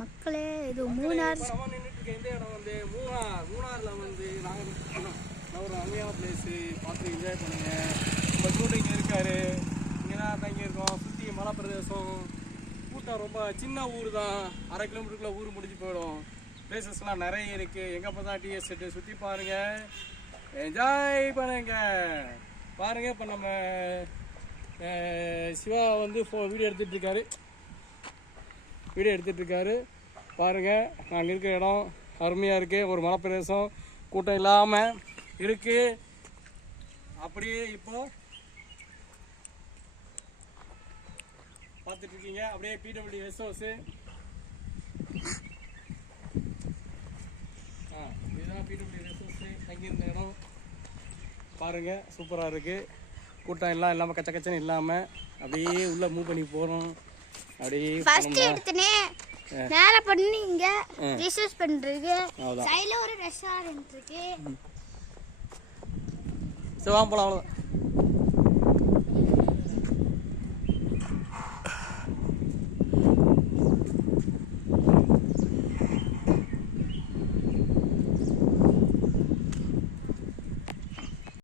மக்களே இது மூணார். நம்ம நின்றுட்டு இருக்க இந்த இடம் வந்து மூணாரில் வந்து நாங்கள் ஒரு அருமையான பிளேஸு பார்த்து என்ஜாய் பண்ணுங்க. நம்ம ஷூட்டிங் இங்கே இருக்காரு, இங்கே தான் தங்கி இருக்கோம். சுற்றி மலை பிரதேசம், கூட்டம் ரொம்ப சின்ன ஊர் தான், 1/2 கிலோமீட்டருக்குள்ளே ஊர் முடிஞ்சு போயிடும். பிளேசஸ்லாம் நிறைய இருக்குது. எங்கே பார்த்தா டிஎஸ் செட்டு சுற்றி பாருங்கள், என்ஜாய் பண்ணுங்க. பாருங்கள், இப்போ நம்ம சிவா வந்து வீடியோ எடுத்துகிட்டு இருக்காரு. பாருங்கள், நாங்கள் இருக்கிற இடம் அருமையாக இருக்குது. ஒரு மலை பிரதேசம், கூட்டம் இல்லாமல் இருக்குது. அப்படியே இப்போ பார்த்துட்ருக்கீங்க. அப்படியே பிடபிள்யூ கெஸ்ட் ஹவுஸு. இதுதான் பிடபிள்யூ கெஸ்ட் ஹவுஸு தங்கியிருந்த இடம். பாருங்கள், சூப்பராக இருக்குது. கூட்டம் எல்லாம் இல்லாமல் கச்ச கச்சன்னு இல்லாமல் அப்படியே உள்ளே மூவ் பண்ணி போகிறோம். அப்படியே ஃபர்ஸ்ட் எடுத்துனே நேரா பண்ணி இங்க ரிசர்ச் பண்றீங்க. சைடுல ஒரு ரெஸ்டாரன்ட் இருக்கு. சரி, வாங்க போலாம். அவ்வளோதான்.